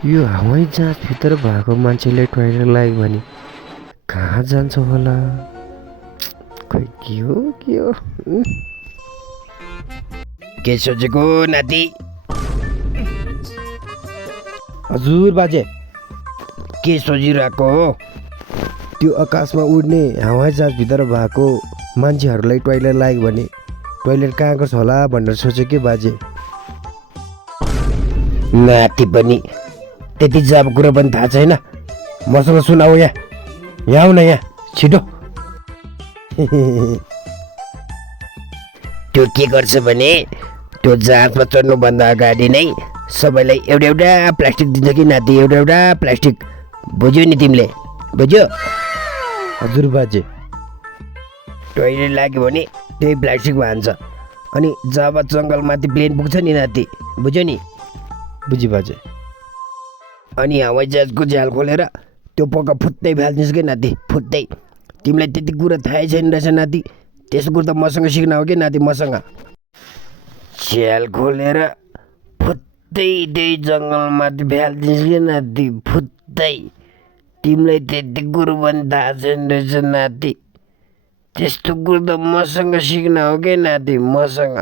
यो हवाई जहाजभित्र भएको मान्छेले टोइलेट लाग्यो भने कहाँ जान्छ होला? खोइ के हो के सोचेको नाति? हजुर बाजे, के सोचिरहेको हो? त्यो आकाशमा उड्ने हवाई जहाजभित्र भएको मान्छेहरूलाई टोइलेट लाग्यो भने टोइलेट कहाँ गर्छ होला भनेर सोचेँ के बाजे। नाति पनि त्यति जाब कुरो पनि थाहा छैन। मसँग सुनाऊ, यहाँ आऊ न, यहाँ छिटो। त्यो के गर्छ भने त्यो जहाजमा चढ्नुभन्दा अगाडि नै सबैलाई एउटा एउटा प्लास्टिक दिन्छ कि नाति, एउटा एउटा प्लास्टिक। बुझ्यौ नि तिमीले? बुझ्यो? हजुर बाजे। टोइलेट लाग्यो भने त्यही प्लास्टिकमा हान्छ। अनि जब जङ्गलमाथि प्लेन पुग्छ नि नाति, बुझ्यौ नि? बुझी बाजे। अनि हवाई जहाजको झ्याल खोलेर त्यो पक्का फुत्तै फालिदिन्छ कि नाति, फुत्तै। तिमीलाई त्यति कुरा थाहै छैन रहेछ नाति। त्यसो कुरो त मसँग सिक्न हो कि नाति, मसँग। झ्याल खोलेर फुत्तै त्यही जङ्गलमाथि फालिदिन्छ कि नाति, फुत्तै। तिमीलाई त्यति कुरो पनि थाहा छैन रहेछ नाति। त्यस्तो कुरो त मसँग सिक्न हो कि नाति, मसँग।